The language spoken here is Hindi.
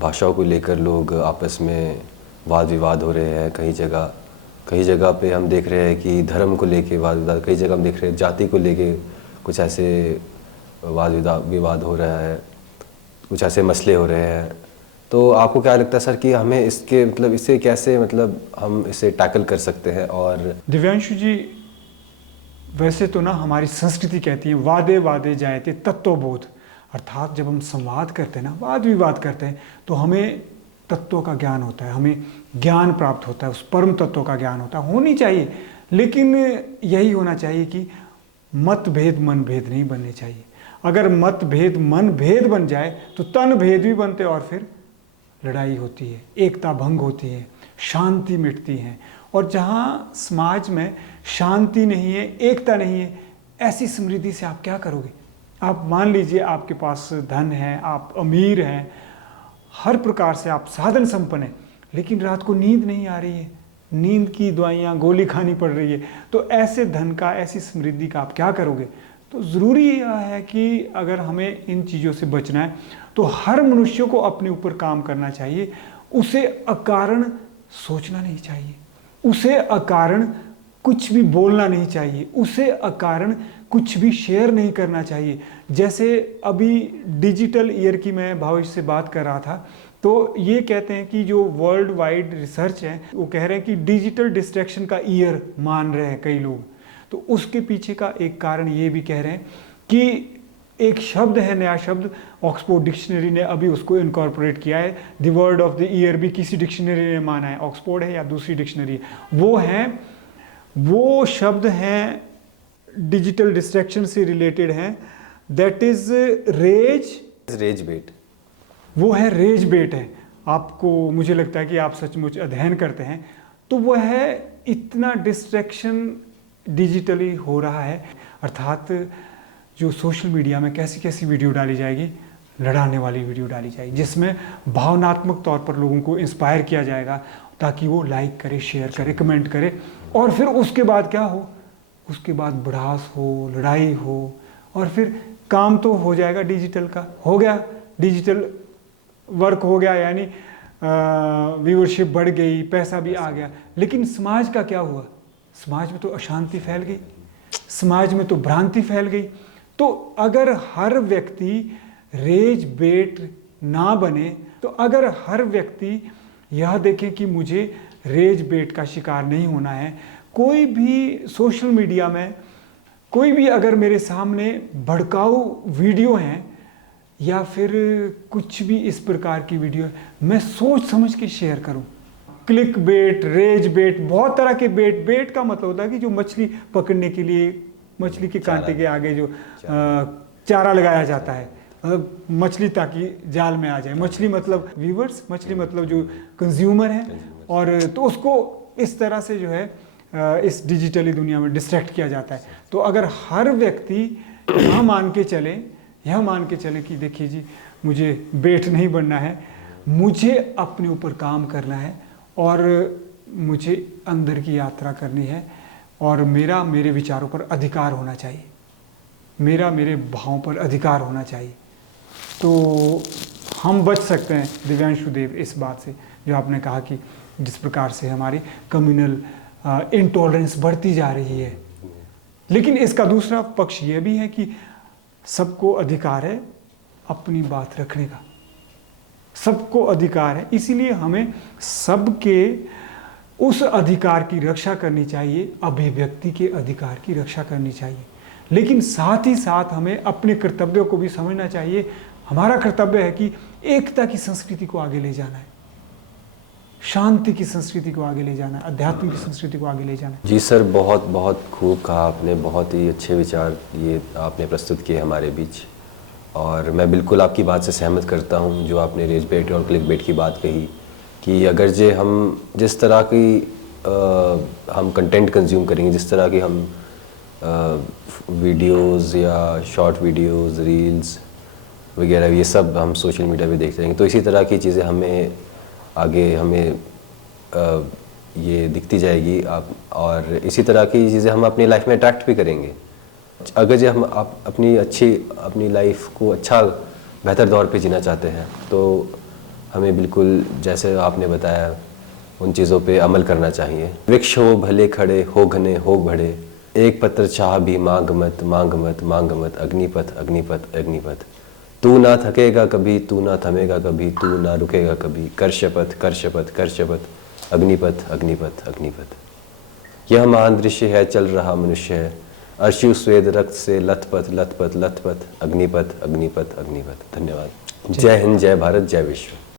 भाषाओं को लेकर लोग आपस में वाद विवाद हो रहे हैं। कई जगह पे हम देख रहे हैं कि धर्म को लेके वाद विवाद, कई जगह हम देख रहे हैं जाति को लेके कुछ ऐसे वाद विवाद हो रहा है, कुछ ऐसे मसले हो रहे हैं। तो आपको क्या लगता है सर कि हमें इसके मतलब इससे कैसे मतलब हम इसे टैकल कर सकते हैं? और दिव्यांशु जी, वैसे तो ना हमारी संस्कृति कहती है वादे वादे जायते तत्वबोध, अर्थात जब हम संवाद करते हैं ना, वाद विवाद करते हैं, तो हमें तत्वों का ज्ञान होता है, हमें ज्ञान प्राप्त होता है, उस परम तत्वों का ज्ञान होता है, होनी चाहिए। लेकिन यही होना चाहिए कि मतभेद मन भेद नहीं बनने चाहिए। अगर मतभेद मन भेद बन जाए तो तन भेद भी बनते और फिर लड़ाई होती है, एकता भंग होती है, शांति मिटती है। और जहाँ समाज में शांति नहीं है, एकता नहीं है, ऐसी समृद्धि से आप क्या करोगे? आप मान लीजिए आपके पास धन है, आप अमीर हैं, हर प्रकार से आप साधन संपन्न हैं, लेकिन रात को नींद नहीं आ रही है, नींद की दवाइयाँ गोली खानी पड़ रही है, तो ऐसे धन का, ऐसी समृद्धि का आप क्या करोगे? तो ज़रूरी यह है कि अगर हमें इन चीज़ों से बचना है तो हर मनुष्य को अपने ऊपर काम करना चाहिए। उसे अकारण सोचना नहीं चाहिए, उसे अकारण कुछ भी बोलना नहीं चाहिए, उसे अकारण कुछ भी शेयर नहीं करना चाहिए। जैसे अभी डिजिटल ईयर की मैं भविष्य से बात कर रहा था, तो ये कहते हैं कि जो वर्ल्ड वाइड रिसर्च है वो कह रहे हैं कि डिजिटल डिस्ट्रैक्शन का ईयर मान रहे हैं कई लोग। तो उसके पीछे का एक कारण ये भी कह रहे हैं कि एक शब्द है, नया शब्द, ऑक्सफोर्ड डिक्शनरी ने अभी उसको इनकॉर्पोरेट किया है। The word of the year भी किसी डिक्शनरी ने माना है, ऑक्सफोर्ड है या दूसरी डिक्शनरी है, वो शब्द हैं डिजिटल डिस्ट्रैक्शन से रिलेटेड हैं, दैट इज रेज बेट। वो है रेज बेट है। आपको, मुझे लगता है कि आप सचमुच अध्ययन करते हैं, तो वो है इतना डिस्ट्रैक्शन डिजिटली हो रहा है, अर्थात जो सोशल मीडिया में कैसी कैसी वीडियो डाली जाएगी, लड़ाने वाली वीडियो डाली जाएगी, जिसमें भावनात्मक तौर पर लोगों को इंस्पायर किया जाएगा ताकि वो लाइक करे, शेयर करे, कमेंट करे, और फिर उसके बाद क्या हो, उसके बाद बढ़ास हो, लड़ाई हो, और फिर काम तो हो जाएगा डिजिटल का, हो गया, डिजिटल वर्क हो गया, यानी व्यूअरशिप बढ़ गई, पैसा भी आ गया, लेकिन समाज का क्या हुआ? समाज में तो अशांति फैल गई, समाज में तो भ्रांति फैल गई। तो अगर हर व्यक्ति रेज बेट ना बने, तो अगर हर व्यक्ति यह देखे कि मुझे रेज बेट का शिकार नहीं होना है, कोई भी सोशल मीडिया में कोई भी अगर मेरे सामने भड़काऊ वीडियो हैं या फिर कुछ भी इस प्रकार की वीडियो है, मैं सोच समझ के शेयर करूं। क्लिक बेट, रेज बेट, बहुत तरह के बेट का मतलब होता है कि जो मछली पकड़ने के लिए मछली के कांटे के आगे जो चारा लगाया जाता है, मतलब मछली ताकि जाल में आ जाए। मछली मतलब व्यूवर्स, मछली मतलब जो कंज्यूमर है, और तो उसको इस तरह से जो है इस डिजिटली दुनिया में डिस्ट्रैक्ट किया जाता है। तो अगर हर व्यक्ति यह मान के चले कि देखिए जी, मुझे बेट नहीं बनना है, मुझे अपने ऊपर काम करना है, और मुझे अंदर की यात्रा करनी है, और मेरे विचारों पर अधिकार होना चाहिए, मेरे भावों पर अधिकार होना चाहिए, तो हम बच सकते हैं दिव्यांशु देव इस बात से, जो आपने कहा कि जिस प्रकार से हमारी कम्युनल इंटॉलरेंस बढ़ती जा रही है। लेकिन इसका दूसरा पक्ष ये भी है कि सबको अधिकार है अपनी बात रखने का, सबको अधिकार है, इसीलिए हमें सबके उस अधिकार की रक्षा करनी चाहिए, अभिव्यक्ति के अधिकार की रक्षा करनी चाहिए। लेकिन साथ ही साथ हमें अपने कर्तव्यों को भी समझना चाहिए। हमारा कर्तव्य है कि एकता की संस्कृति को आगे ले जाना है, शांति की संस्कृति को आगे ले जाना है, अध्यात्म की संस्कृति को आगे ले जाना है। जी सर, बहुत बहुत खूब कहा आपने, बहुत ही अच्छे विचार ये आपने प्रस्तुत किए हमारे बीच, और मैं बिल्कुल आपकी बात से सहमत करता हूँ जो आपने रेज बेट और क्लिक बेट की बात कही, कि अगर जे हम जिस तरह की हम कंटेंट कंज्यूम करेंगे, जिस तरह की हम वीडियोस या शॉर्ट वीडियोस, रील्स वगैरह ये सब हम सोशल मीडिया पे देखते रहेंगे, तो इसी तरह की चीज़ें हमें आगे ये दिखती जाएगी और इसी तरह की चीज़ें हम अपनी लाइफ में अट्रैक्ट भी करेंगे। अगर जो हम अपनी लाइफ को अच्छा बेहतर दौर पे जीना चाहते हैं, तो हमें बिल्कुल जैसे आपने बताया उन चीज़ों पे अमल करना चाहिए। वृक्ष हो भले खड़े, हो घने हो बड़े, एक पत्र चाह भी मांग मत, मांग मत, मांग मत, अग्निपथ अग्निपथ अग्निपथ। तू ना थकेगा कभी, तू ना थमेगा कभी, तू ना रुकेगा कभी, कर शपथ कर शपथ कर शपथ, अग्निपथ अग्निपथ अग्निपथ। यह महान दृश्य है, चल रहा मनुष्य है, अर्शु स्वेद रक्त से लथपथ लथपथ लथपथ, अग्निपथ अग्निपथ अग्निपथ। धन्यवाद। जय हिंद, जय भारत, जय विश्व।